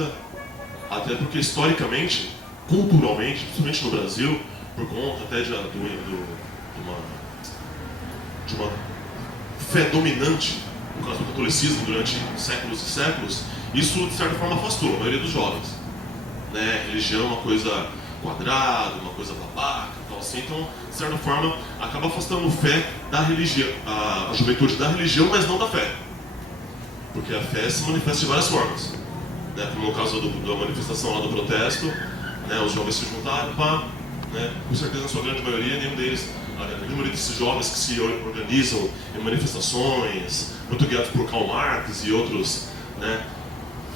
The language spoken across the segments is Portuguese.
conta, até porque historicamente, culturalmente, principalmente no Brasil, por conta até de uma fé dominante, no caso do catolicismo, durante séculos e séculos, isso de certa forma afastou a maioria dos jovens. Né? Religião é uma coisa quadrada, uma coisa babaca, tal assim, então de certa forma acaba afastando fé da religião, a juventude da religião, mas não da fé. Porque a fé se manifesta de várias formas. Né? Como no caso da manifestação lá do protesto, né? Os jovens se juntaram, né? Com certeza, na sua grande maioria, nenhum deles, a grande maioria desses jovens que se organizam em manifestações, muito guiados por Karl Marx e outros, né?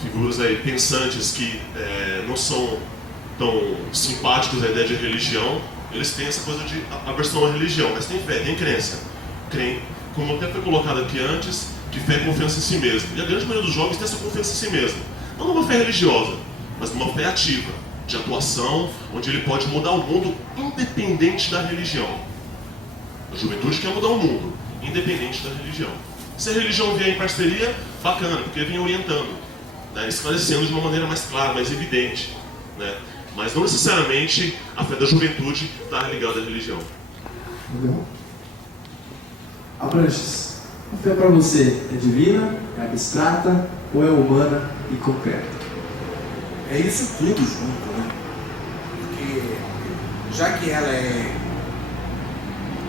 Figuras aí pensantes que não são tão simpáticos à ideia de religião, eles têm essa coisa de aversão à religião, mas tem fé, tem crença. Creem, como até foi colocado aqui antes, que fé é confiança em si mesmo. E a grande maioria dos jovens tem essa confiança em si mesmo. Não numa fé religiosa, mas numa fé ativa, de atuação, onde ele pode mudar o mundo independente da religião. A juventude quer mudar o mundo, independente da religião. Se a religião vier em parceria, bacana, porque vem orientando, né, esclarecendo de uma maneira mais clara, mais evidente. Né? Mas não necessariamente a fé da juventude está ligada à religião. Entendeu? Abranches, a fé para você é divina, é abstrata ou é humana e concreta? É isso tudo junto, né? Porque já que ela é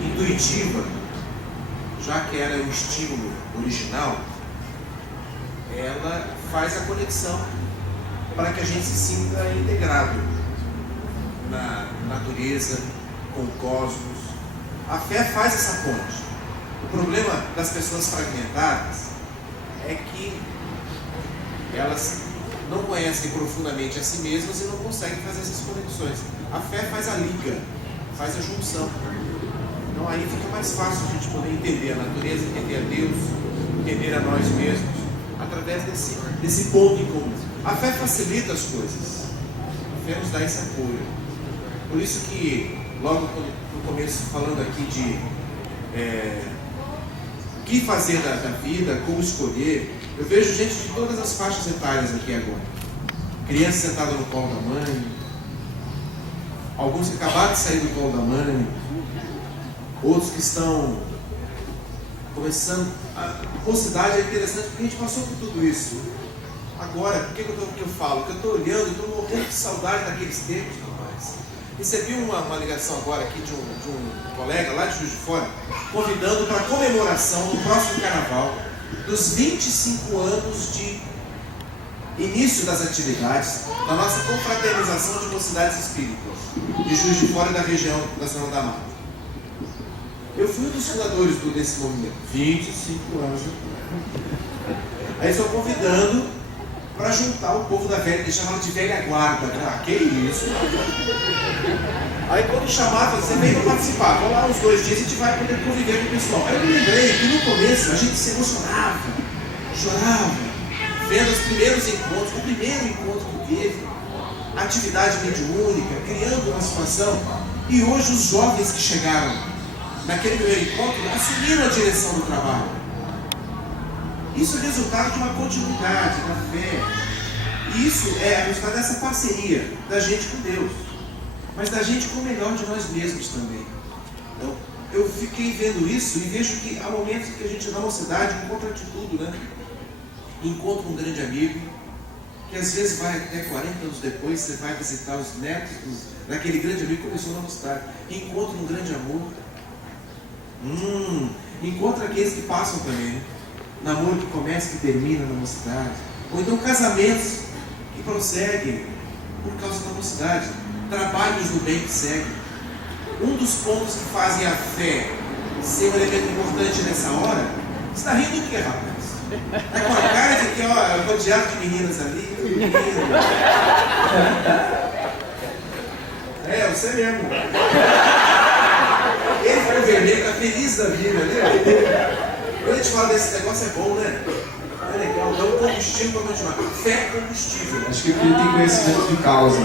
intuitiva, já que ela é o estímulo original, ela faz a conexão para que a gente se sinta integrado na natureza, com o cosmos. A fé faz essa ponte. O problema das pessoas fragmentadas é que elas não conhecem profundamente a si mesmas e não conseguem fazer essas conexões. A fé faz a liga, faz a junção. Então aí fica mais fácil a gente poder entender a natureza, entender a Deus, entender a nós mesmos, através desse ponto em comum. A fé facilita as coisas. A fé nos dá esse apoio. Por isso que, logo no começo, falando aqui de o que fazer da vida, como escolher, eu vejo gente de todas as faixas etárias aqui agora. Criança sentada no colo da mãe, alguns que acabaram de sair do colo da mãe, outros que estão começando. A mocidade é interessante porque a gente passou por tudo isso. Agora, por que eu falo? Porque eu estou olhando e estou morrendo de saudade daqueles tempos, rapaz. Recebi uma ligação agora aqui de um colega lá de Juiz de Fora, convidando para a comemoração no próximo carnaval dos 25 anos de início das atividades da nossa confraternização de mocidades espíritas de Juiz de Fora e da região da Zona da Mata. Eu fui um dos fundadores desse movimento, 25 anos. Aí estou convidando para juntar o povo da velha, que chamaram de velha guarda. Ah, que isso? Aí quando chamava, você veio para participar. Vamos lá uns 2 dias e a gente vai poder conviver com o pessoal. Aí eu me lembrei que no começo a gente se emocionava, chorava, vendo os primeiros encontros, o primeiro encontro que teve, atividade mediúnica, criando uma situação. E hoje os jovens que chegaram naquele primeiro encontro assumiram a direção do trabalho. Isso é resultado de uma continuidade da fé. E isso é resultado dessa parceria da gente com Deus, mas da gente com o melhor de nós mesmos também. Então, eu fiquei vendo isso e vejo que há momentos que a gente na mocidade encontra de tudo, né? Encontra um grande amigo, que às vezes vai até 40 anos depois, você vai visitar os netos daquele grande amigo que começou na mocidade. Encontra um grande amor. Encontra aqueles que passam também, né? Namoro que começa e que termina na mocidade. Ou então casamentos que prosseguem por causa da mocidade. Trabalhos do bem que seguem. Um dos pontos que fazem a fé ser um elemento importante nessa hora, você está rindo do que, rapaz? É com a cara de que, ó, rodeado de meninas ali. Você mesmo. Ele ficou vermelho, está feliz da vida, né? Quando a gente fala desse negócio é bom, né? É legal, dá um combustível para continuar. Fé é combustível. Acho que ele tem conhecimento de causa.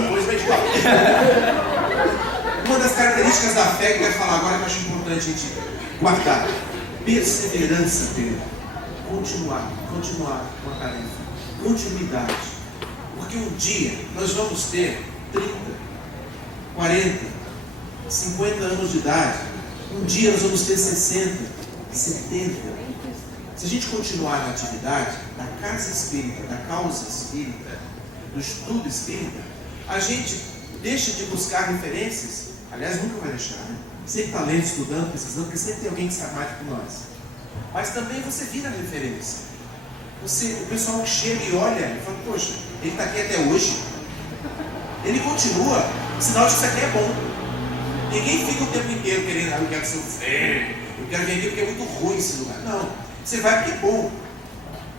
Uma das características da fé que eu quero falar agora que eu acho importante a gente guardar: perseverança, Pedro. Continuar com a tarefa. Continuidade. Porque um dia nós vamos ter 30, 40, 50 anos de idade. Um dia nós vamos ter 60, 70. Se a gente continuar na atividade da casa espírita, da causa espírita, do estudo espírita, a gente deixa de buscar referências. Aliás, nunca vai deixar, né? Sempre está lendo, estudando, pesquisando, porque sempre tem alguém que sabe mais do que nós. Mas também você vira referência. O pessoal que chega e olha e fala, poxa, ele está aqui até hoje. Ele continua, sinal de que isso aqui é bom. Ninguém fica o tempo inteiro querendo, eu quero ser um velho, eu quero vir aqui porque é muito ruim esse lugar. Não, você vai porque é bom.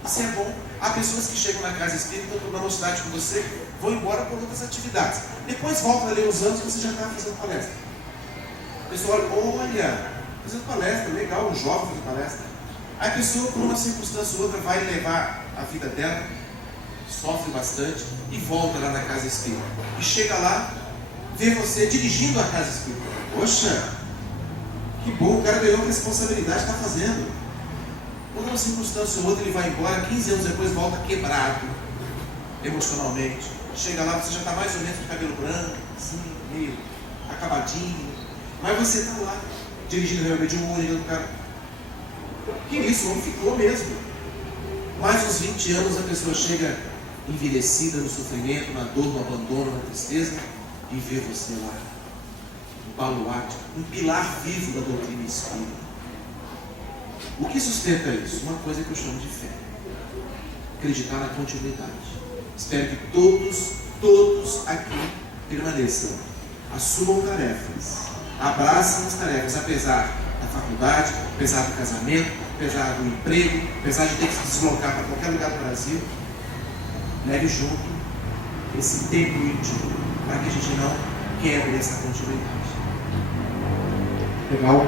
Isso é bom. Há pessoas que chegam na casa espírita, estão na velocidade com você, vão embora por outras atividades. Depois voltam ali uns anos e você já está fazendo palestra. A pessoa olha, fazendo palestra, legal, um jovem fazendo palestra. Aí a pessoa, por uma circunstância ou outra, vai levar a vida dela, sofre bastante e volta lá na casa espírita. E chega lá, vê você dirigindo a casa espírita. Poxa, que bom, o cara ganhou responsabilidade, está fazendo. Por uma circunstância ou outra, ele vai embora, 15 anos depois volta quebrado, emocionalmente. Chega lá, você já está mais ou menos com o cabelo branco, assim, meio acabadinho. Mas você está lá, dirigindo realmente um olho, ligando o cara. Que isso, o homem ficou mesmo. Mais uns 20 anos a pessoa chega envelhecida no sofrimento, na dor, no abandono, na tristeza, e vê você lá, um baluarte, um pilar vivo da doutrina espírita. O que sustenta isso? Uma coisa que eu chamo de fé. Acreditar na continuidade. Espero que todos aqui permaneçam, assumam tarefas, abracem as tarefas, apesar da faculdade, apesar do casamento, apesar do emprego, apesar de ter que se deslocar para qualquer lugar do Brasil. Leve junto esse tempo íntimo para que a gente não quebre essa continuidade. Legal.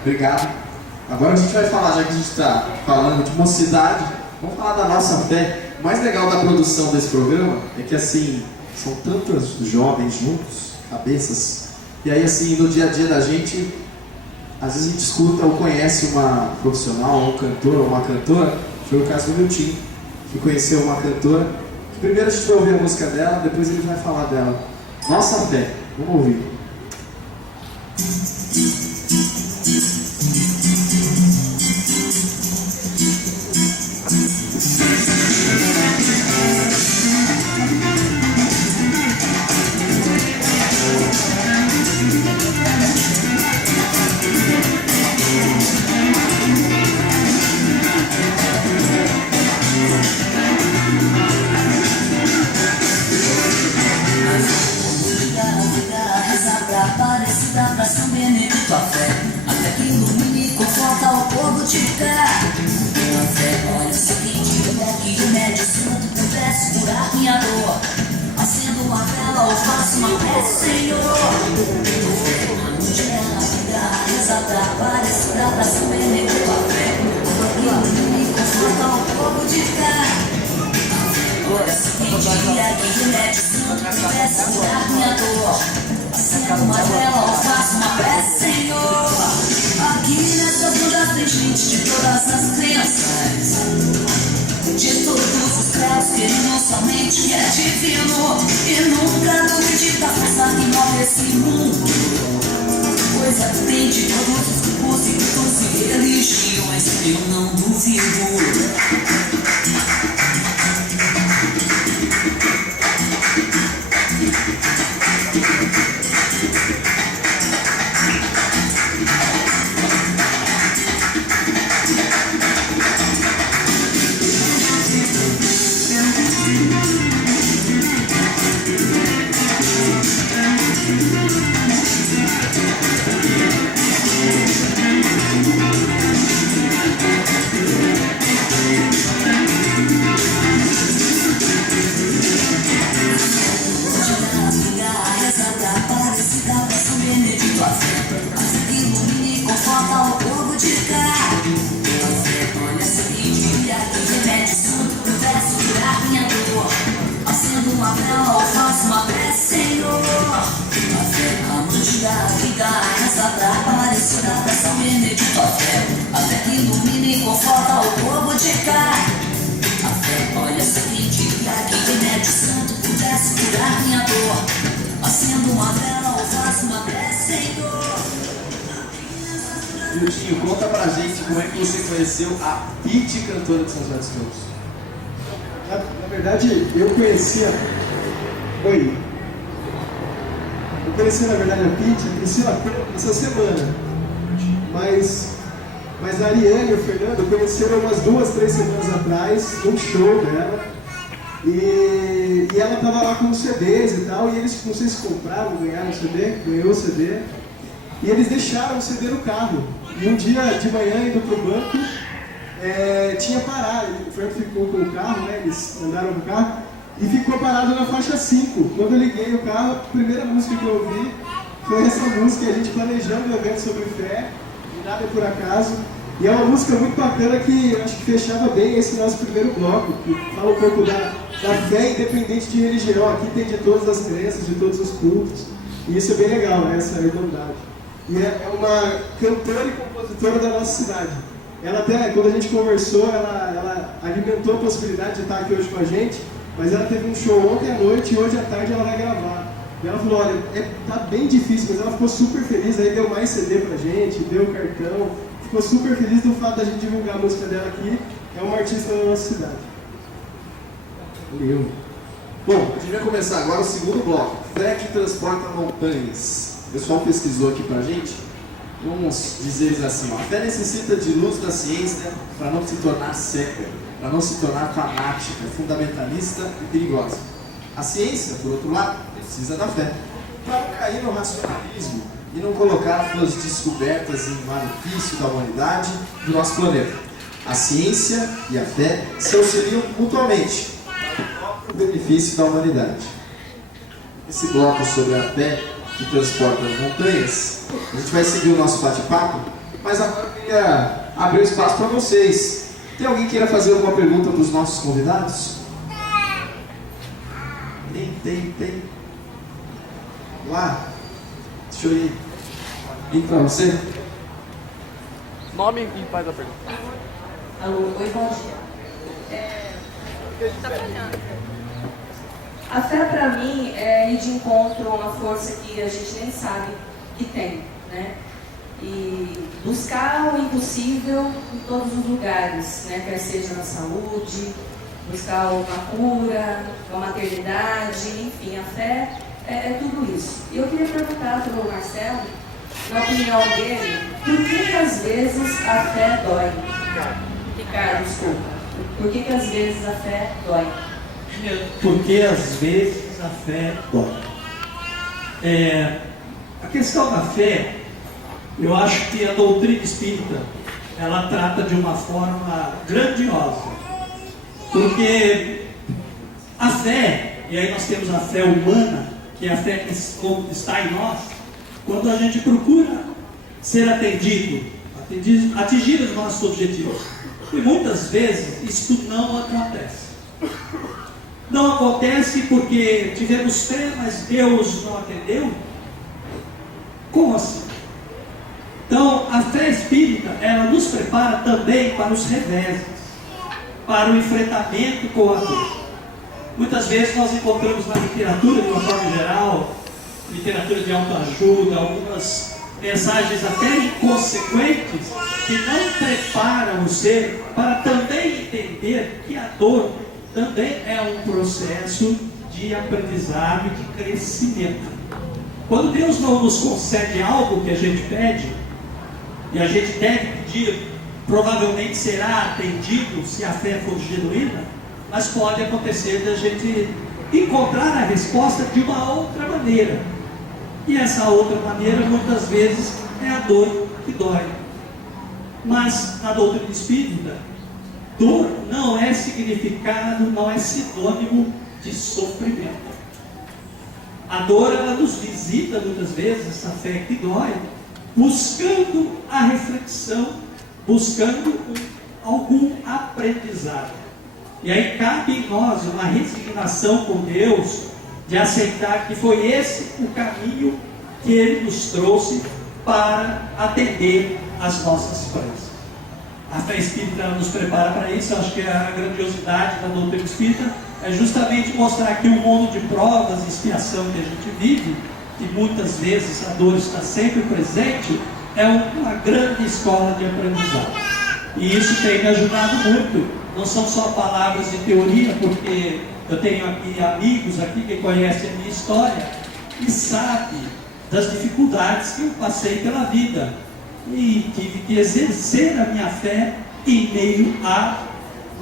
Obrigado. Agora a gente vai falar, já que a gente está falando de mocidade, vamos falar da nossa fé. O mais legal da produção desse programa é que, assim, são tantos jovens juntos, cabeças, e aí, assim, no dia a dia da gente, às vezes a gente escuta ou conhece uma profissional, um cantor ou uma cantora. Foi o caso do Miltinho, que conheceu uma cantora. Primeiro a gente vai ouvir a música dela, depois ele vai falar dela. Nossa fé, vamos ouvir. Pra São Benedito a fé, até que ilumine e conforta o povo de fé. A fé, olha o seguinte, que remédio santo pudesse curar minha dor. Acendo uma vela ou faço uma prece, Senhor. Onde ela fica, reza pra Aparecida, pra São Benedito a fé, até que ilumine e conforta o povo de fé. Olha o seguinte, que remédio santo pudesse curar minha dor. Acendo uma vela ou faço uma prece, Senhor. Aqui nessas lutas tem gente de todas as crenças, de todos os credos, querendo somente o que é divino. E nunca duvide da força que move esse mundo, pois tem de todos os grupos e cultos e religiões. Eu não duvido. Até que ilumine e conforta o povo de cá. A fé, olha, seguinte, que remédio Miltinho, conta pra gente como é que você conheceu a Pitty, cantora de São José dos Campos. Na verdade, eu conhecia... Oi. Eu conheci, na verdade, a Pitty, a Priscila, essa semana. Mas a Ariane e o Fernando conheceram umas 2, 3 semanas atrás, num show dela. E ela tava lá com os CDs e tal, e eles, não sei se compraram, ganharam o CD, ganhou o CD. E eles deixaram o CD no carro. E um dia de manhã, indo pro banco, tinha parado. O Fernando ficou com o carro, né? Eles andaram com o carro e ficou parado na faixa 5. Quando eu liguei o carro, a primeira música que eu ouvi foi essa música, a gente planejando o evento sobre fé, e nada por acaso. E é uma música muito bacana que eu acho que fechava bem esse nosso primeiro bloco, que fala um pouco da fé independente de religião. Aqui tem de todas as crenças, de todos os cultos. E isso é bem legal, né? Essa irmandade. E é uma cantora e compositora da nossa cidade. Ela até, quando a gente conversou, ela alimentou a possibilidade de estar aqui hoje com a gente, mas ela teve um show ontem à noite e hoje à tarde ela vai gravar. E ela falou, olha, tá bem difícil, mas ela ficou super feliz, aí deu mais CD pra gente, deu cartão, ficou super feliz do fato da gente divulgar a música dela aqui. É uma artista da nossa cidade. Valeu. Bom, a gente vai começar agora o segundo bloco. Fé que transporta montanhas. O pessoal pesquisou aqui pra gente. Vamos dizer assim, ó, a fé necessita de luz da ciência para não se tornar cega, para não se tornar fanática, fundamentalista e perigosa. A ciência, por outro lado, precisa da fé para não cair no racionalismo e não colocar suas descobertas em malefício da humanidade e do nosso planeta. A ciência e a fé se auxiliam mutuamente para o próprio benefício da humanidade. Esse bloco sobre a fé que transporta as montanhas, a gente vai seguir o nosso bate-papo, mas agora eu queria abrir o espaço para vocês. Tem alguém que queira fazer alguma pergunta para os nossos convidados? Tem. Lá, deixa eu ir para você. Nome e faz a pergunta. Alô, oi, bom dia. Tá falhando. A fé para mim é ir de encontro a uma força que a gente nem sabe que tem, né? E buscar o impossível em todos os lugares, né? Quer seja na saúde, buscar uma cura, uma maternidade, enfim, a fé é tudo isso. E eu queria perguntar para o Marcelo, na opinião dele, por que às vezes a fé dói? Ricardo, desculpa. Por que às vezes a fé dói? Porque às vezes a fé dói. A questão da fé, eu acho que a doutrina espírita, ela trata de uma forma grandiosa. Porque a fé, e aí nós temos a fé humana, que é a fé que está em nós, quando a gente procura ser atingir os nossos objetivos. E muitas vezes isso não acontece. Não acontece porque tivemos fé, mas Deus não atendeu? Como assim? Então, a fé espírita, ela nos prepara também para os reveses, para o enfrentamento com a dor. Muitas vezes nós encontramos na literatura, de uma forma geral, literatura de autoajuda, algumas mensagens até inconsequentes, que não preparam o ser para também entender que a dor também é um processo de aprendizado e de crescimento. Quando Deus não nos concede algo que a gente pede, e a gente deve pedir, provavelmente será atendido se a fé for genuína, mas pode acontecer da gente encontrar a resposta de uma outra maneira. E essa outra maneira, muitas vezes, é a dor que dói. Mas na doutrina espírita, dor não é significado, não é sinônimo de sofrimento. A dor, ela nos visita muitas vezes, essa fé que dói, buscando a reflexão, buscando algum aprendizado. E aí cabe em nós uma resignação com Deus, de aceitar que foi esse o caminho que Ele nos trouxe para atender às nossas preces. A fé espírita nos prepara para isso. Acho que a grandiosidade da doutrina espírita é justamente mostrar que o mundo de provas e expiação que a gente vive, que muitas vezes a dor está sempre presente, é uma grande escola de aprendizado. E isso tem me ajudado muito. Não são só palavras de teoria, porque eu tenho aqui amigos aqui que conhecem a minha história e sabem das dificuldades que eu passei pela vida. E tive que exercer a minha fé em meio a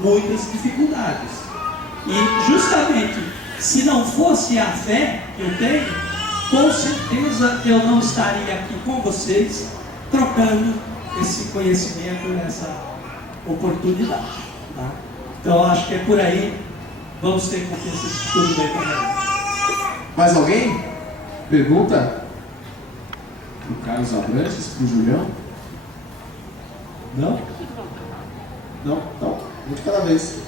muitas dificuldades. E justamente, se não fosse a fé que eu tenho, com certeza eu não estaria aqui com vocês, trocando esse conhecimento, essa oportunidade. Tá? Então acho que é por aí. Vamos ter confiança de tudo bem também. Mais alguém? Pergunta? O Carlos Abrantes, pro Julião? Não? Não? Então, um de cada vez.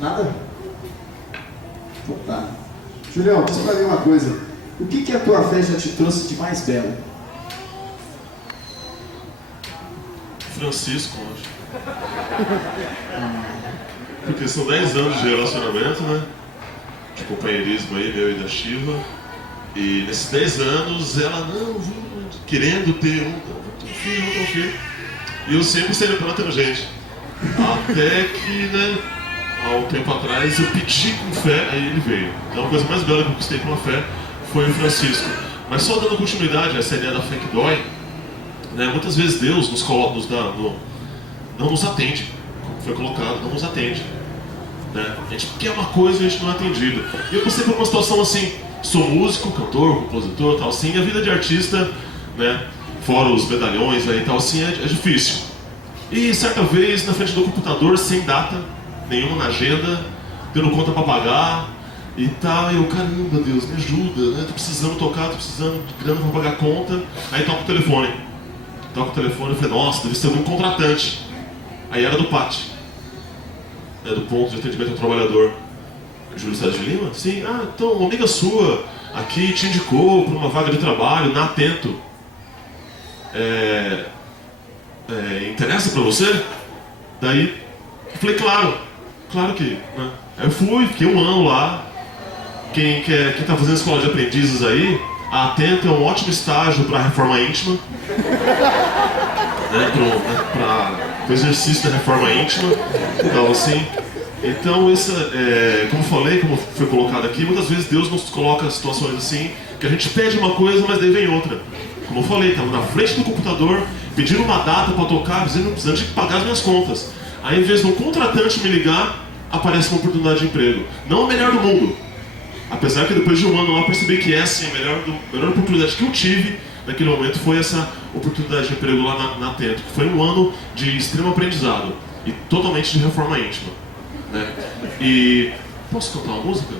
Nada? Então tá. Julião, diz pra mim uma coisa. O que a tua fé já te trouxe de mais belo? Francisco, eu acho. Porque são 10 anos de relacionamento, né? De companheirismo aí, meu e da Shiva. E nesses 10 anos, ela não, querendo ter um filho. E eu sempre celebrando tendo gente. Até que, né, há um tempo atrás, eu pedi com fé, aí ele veio. Então a coisa mais bela que eu conquistei com a fé foi o Francisco. Mas só dando continuidade a essa ideia da fé que dói, né, muitas vezes Deus nos coloca, não nos atende, como foi colocado, não nos atende. Né? A gente quer uma coisa e a gente não é atendido. E eu passei por uma situação assim, sou músico, cantor, compositor, tal assim, e a vida de artista, né, fora os medalhões aí, tal assim, é difícil. E certa vez, na frente do computador, sem data nenhuma na agenda, tendo conta pra pagar e tal, e eu, caramba, Deus, me ajuda, né? Tô precisando tocar, tô precisando de grana pra pagar a conta. Aí toco o telefone. Toco o telefone e falei, nossa, deve ser algum contratante. Aí era do PAT, né, do Ponto de Atendimento ao Trabalhador. Júlio César de Lima? Sim, então uma amiga sua aqui te indicou para uma vaga de trabalho na Atento. Interessa pra você? Daí eu falei, claro que, né? Aí eu fui, fiquei um ano lá. Quem tá fazendo escola de aprendizes aí, a Atento é um ótimo estágio para reforma íntima, né? Para o exercício da reforma íntima, então assim. Então, como falei, como foi colocado aqui, muitas vezes Deus nos coloca situações assim, que a gente pede uma coisa, mas daí vem outra. Como eu falei, estava na frente do computador, pedindo uma data para tocar, precisando de pagar as minhas contas. Aí, em vez de um contratante me ligar, aparece uma oportunidade de emprego. Não a melhor do mundo. Apesar que depois de um ano lá, eu percebi que essa é a melhor oportunidade que eu tive naquele momento foi essa oportunidade de emprego lá na Atento, que foi um ano de extremo aprendizado e totalmente de reforma íntima. Né? E posso cantar uma música?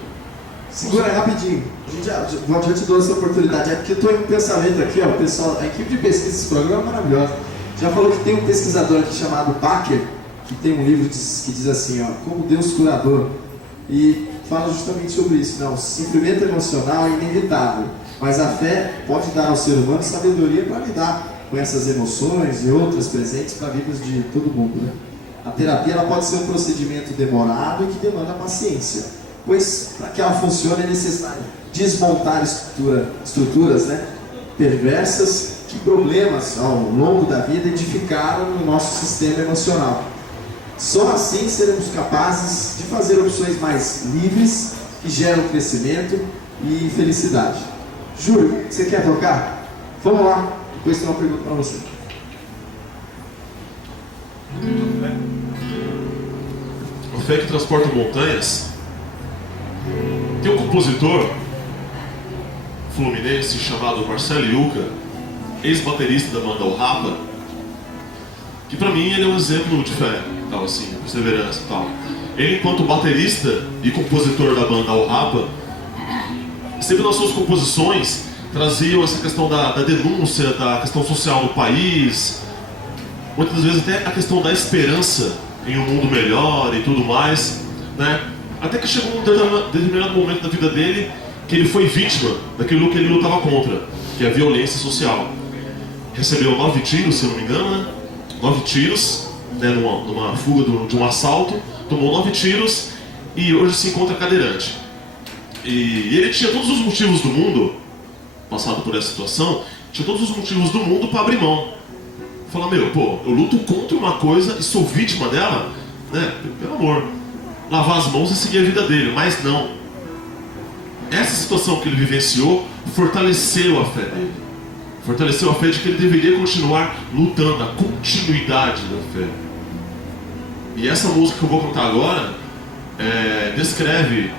Segura aí rapidinho. Já te dou essa oportunidade. É porque eu estou em um pensamento aqui, ó, o pessoal, a equipe de pesquisa desse programa é maravilhosa. Já falou que tem um pesquisador aqui chamado Packer, que tem um livro que diz assim, ó, como Deus curador. E fala justamente sobre isso. Não, o sofrimento emocional é inevitável, mas a fé pode dar ao ser humano sabedoria para lidar com essas emoções e outras presentes para a vida de todo mundo, né? A terapia ela pode ser um procedimento demorado e que demanda paciência, pois para que ela funcione é necessário desmontar estruturas, né, perversas que problemas ao longo da vida edificaram no nosso sistema emocional. Só assim seremos capazes de fazer opções mais livres que geram crescimento e felicidade. Júlio, você quer tocar? Vamos lá, depois tem uma pergunta para você. A fé que transporta montanhas. Tem um compositor fluminense chamado Marcelo Yuca, ex-baterista da banda O Rapa, que pra mim ele é um exemplo de fé, tal assim, perseverança e tal. Ele, enquanto baterista e compositor da banda O Rapa, sempre nas suas composições traziam essa questão da denúncia, da questão social do país, muitas vezes até a questão da esperança em um mundo melhor e tudo mais, né? Até que chegou um determinado momento da vida dele que ele foi vítima daquilo que ele lutava contra, que é a violência social. Recebeu 9 tiros, se eu não me engano, né? 9 tiros, né, numa fuga de um assalto, tomou 9 tiros e hoje se encontra cadeirante. E ele tinha todos os motivos do mundo, passado por essa situação, tinha todos os motivos do mundo para abrir mão Fala, meu, pô, eu luto contra uma coisa e sou vítima dela, né? Pelo amor. Lavar as mãos e seguir a vida dele, mas não. Essa situação que ele vivenciou fortaleceu a fé dele. Fortaleceu a fé de que ele deveria continuar lutando, a continuidade da fé. E essa música que eu vou cantar agora descreve,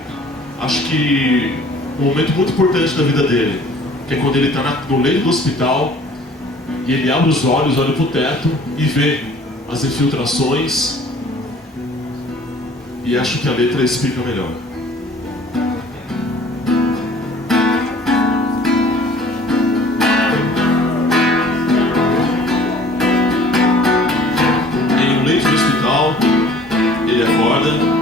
acho que, um momento muito importante da vida dele, que é quando ele está no leito do hospital e ele abre os olhos, olha para o teto e vê as infiltrações, e acho que a letra explica melhor. Em um leito do hospital, ele acorda.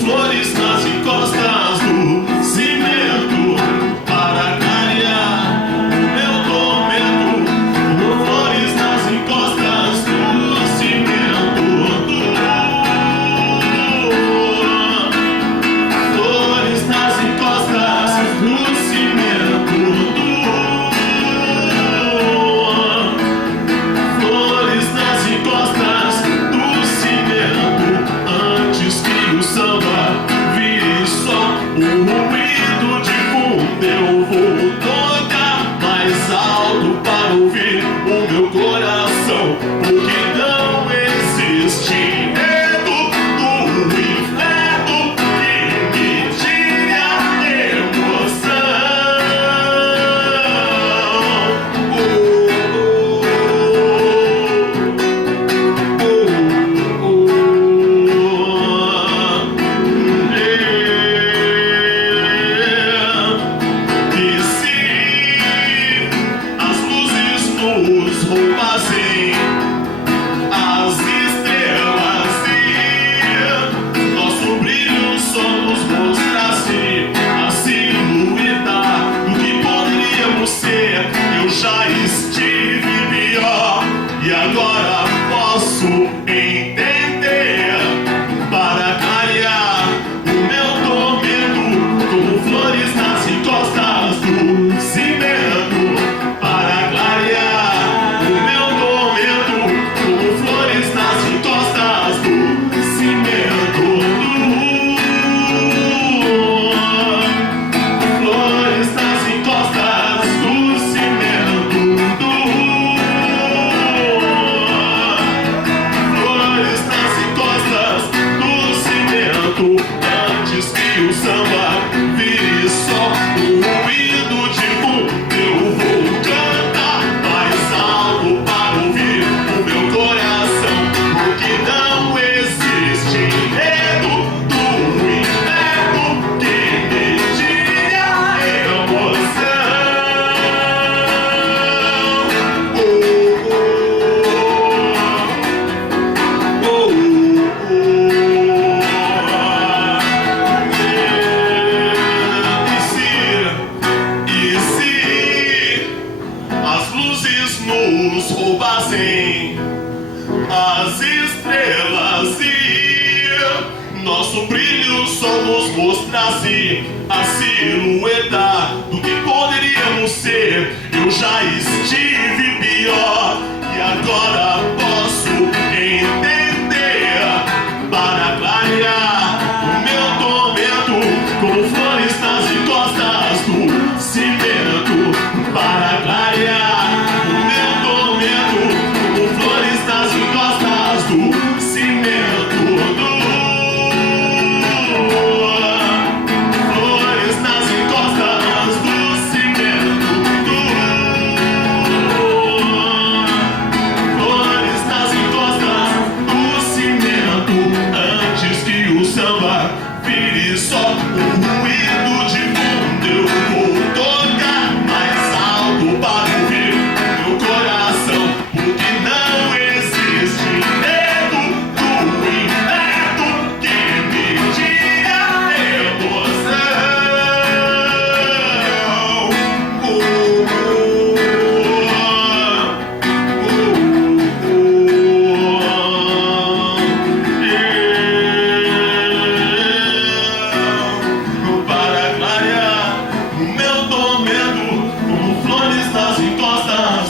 Flores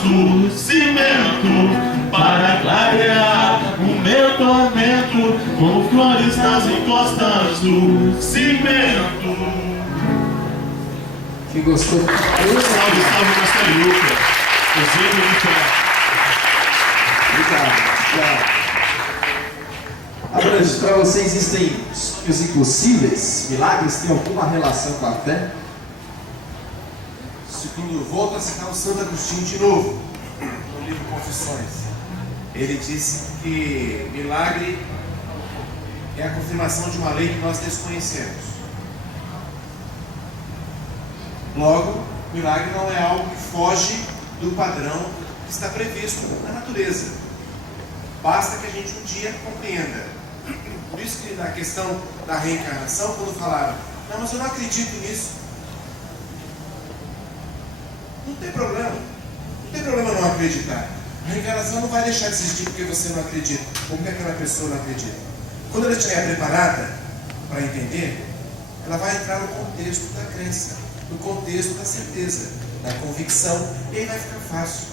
do cimento para clarear o meu tormento, como flores nas encostas do cimento. Quem gostou? Salve, salve, Casteluca. Cozinho de pé. Obrigado. Abrantes, para você existem sonhos impossíveis? Milagres têm alguma relação com a fé? Segundo, volto a citar o Santo Agostinho de novo, no livro Confissões. Ele disse que milagre é a confirmação de uma lei que nós desconhecemos. Logo, milagre não é algo que foge do padrão que está previsto na natureza. Basta que a gente um dia compreenda. Por isso que na questão da reencarnação, quando falaram, não, mas eu não acredito nisso. Não tem problema. Não tem problema não acreditar. A reencarnação não vai deixar de existir porque você não acredita, ou porque aquela pessoa não acredita. Quando ela estiver preparada para entender, ela vai entrar no contexto da crença, no contexto da certeza, da convicção, e aí vai ficar fácil.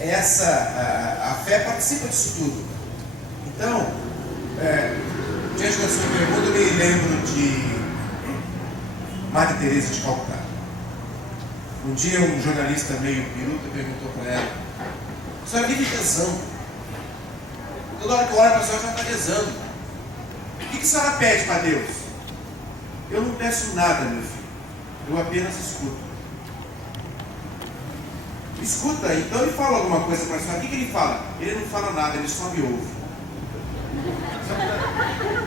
A fé participa disso tudo. Então, diante da sua pergunta, eu me lembro de Madre Teresa de Calcutá. Um dia um jornalista meio biruta perguntou para ela: a senhora vive rezando? Toda hora que eu olho para a senhora, já está rezando. O que a senhora pede para Deus? Eu não peço nada, meu filho. Eu apenas escuto. Escuta, então ele fala alguma coisa para a senhora. O que ele fala? Ele não fala nada, ele só me ouve.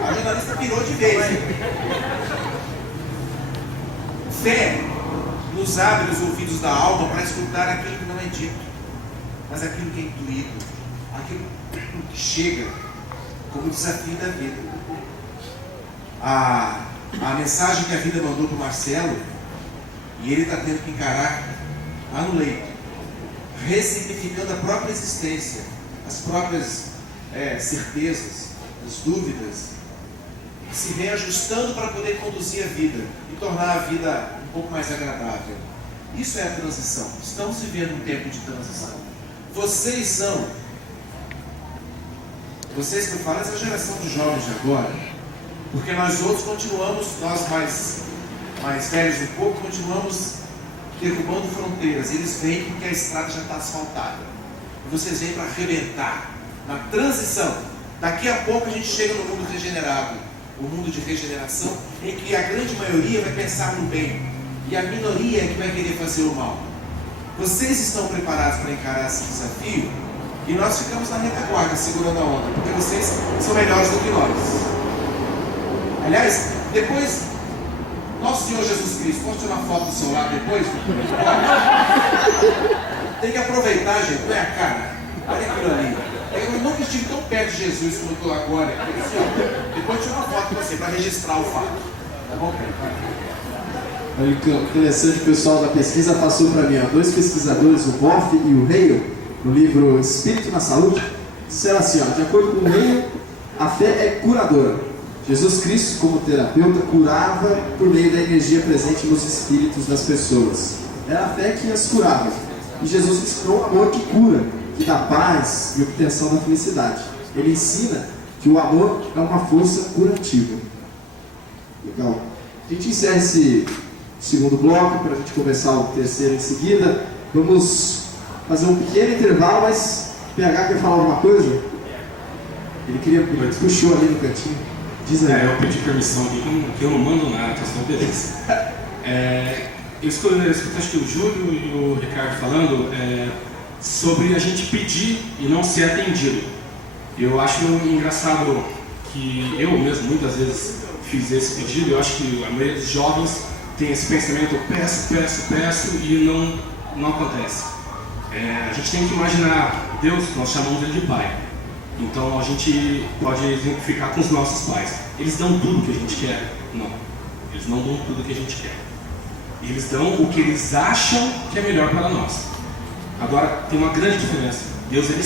A jornalista pirou de vez. Fé nos abre os ouvidos da alma para escutar aquilo que não é dito, mas aquilo que é intuído, aquilo que chega como desafio da vida. A mensagem que a vida mandou para o Marcelo, e ele está tendo que encarar lá no leito, ressignificando a própria existência, as próprias certezas, as dúvidas, se reajustando para poder conduzir a vida e tornar a vida um pouco mais agradável. Isso é a transição. Estamos vivendo um tempo de transição. Vocês que eu falo, essa geração de jovens de agora, porque nós outros continuamos, nós mais velhos um pouco, continuamos derrubando fronteiras. Eles vêm porque a estrada já está asfaltada. E vocês vêm para arrebentar na transição. Daqui a pouco a gente chega no mundo regenerado, o mundo de regeneração, em que a grande maioria vai pensar no bem e a minoria é que vai querer fazer o mal. Vocês estão preparados para encarar esse desafio? E nós ficamos na retaguarda, segurando a onda, porque vocês são melhores do que nós. Aliás, depois, nosso Senhor Jesus Cristo, posso tirar uma foto do seu lado depois? Tem que aproveitar, gente, não é a cara. Olha aquilo ali. Eu nunca estive tão perto de Jesus como eu estou agora. Depois eu tiro uma foto com você para registrar o fato. Tá bom, Olha que interessante, o pessoal da pesquisa passou para mim, dois pesquisadores, o Boff e o Hale, no livro Espírito na Saúde, disseram assim, de acordo com o Hale, a fé é curadora. Jesus Cristo, como terapeuta, curava por meio da energia presente nos espíritos das pessoas. Era a fé que as curava. E Jesus ensinou o amor que cura, que dá paz e obtenção da felicidade. Ele ensina que o amor é uma força curativa. Legal. A gente encerra esse segundo bloco para a gente começar o terceiro em seguida. Vamos fazer um pequeno intervalo, mas PH quer falar alguma coisa? Ele puxou ali no cantinho. Diz aí. Eu pedi permissão aqui, que eu não mando nada, questão beleza. Eu escuto acho que o Júlio e o Ricardo falando sobre a gente pedir e não ser atendido. Eu acho engraçado que eu mesmo muitas vezes fiz esse pedido. Eu acho que a maioria dos jovens tem esse pensamento, peço e não acontece. A gente tem que imaginar Deus, nós chamamos ele de Pai. Então a gente pode exemplificar com os nossos pais. Eles dão tudo que a gente quer? Não. Eles não dão tudo que a gente quer. Eles dão o que eles acham que é melhor para nós. Agora, tem uma grande diferença. Deus, ele